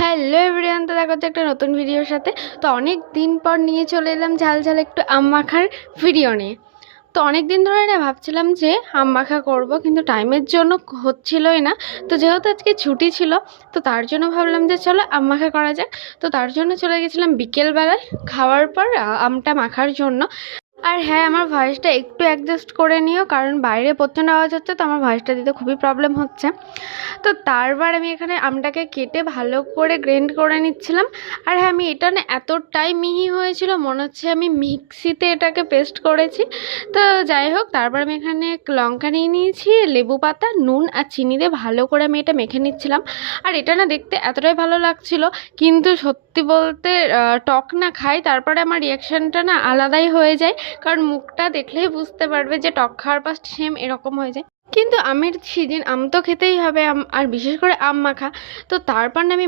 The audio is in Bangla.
হ্যালো এভরিওয়ান, তো দেখা হচ্ছে একটা নতুন ভিডিওর সাথে। তো অনেক দিন পর নিয়ে চলে এলাম ঝাল ঝাল একটু আম মাখার ভিডিও নিয়ে। তো অনেক দিন ধরে না ভাবছিলাম যে আম মাখা করব, কিন্তু টাইমের জন্য হচ্ছিলই না। তো যেহেতু আজকে ছুটি ছিল, তো তার জন্য ভাবলাম যে চলো আম মাখা করা যাক। তো তার জন্য চলে গেছিলাম বিকেলবেলায় খাওয়ার পর আমটা মাখার জন্য। আর হ্যাঁ, আমার ভয়েসটা একটু অ্যাডজাস্ট করে নিও, কারণ বাইরে প্রচণ্ড আওয়াজ হচ্ছে, তো আমার ভয়েসটা দিতে খুবই প্রবলেম হচ্ছে। তো তারপর আমি এখানে আমটাকে কেটে ভালো করে গ্রেন্ড করে নিচ্ছিলাম। আর হ্যাঁ, আমি এটা না এতটাই মিহি হয়েছিল, মনে হচ্ছে আমি মিক্সিতে এটাকে পেস্ট করেছি। তো যাই হোক, তারপর আমি এখানে লঙ্কা নিয়ে নিয়েছি, লেবু পাতা, নুন আর চিনি দিয়ে ভালো করে আমি এটা মেখে নিচ্ছিলাম। আর এটা না দেখতে এতটাই ভালো লাগছিল, কিন্তু সত্যি বলতে টক না খাই তারপরে আমার রিয়াকশানটা না আলাদাই হয়ে যায়। কারণ মুখটা দেখলেই বুঝতে পারবে যে টক খাওয়ার পর সেম এরকম হয়ে যায়। কিন্তু আমের সিজন, আম তো খেতেই হবে, আর বিশেষ করে আম মাখা। তো তারপর না আমি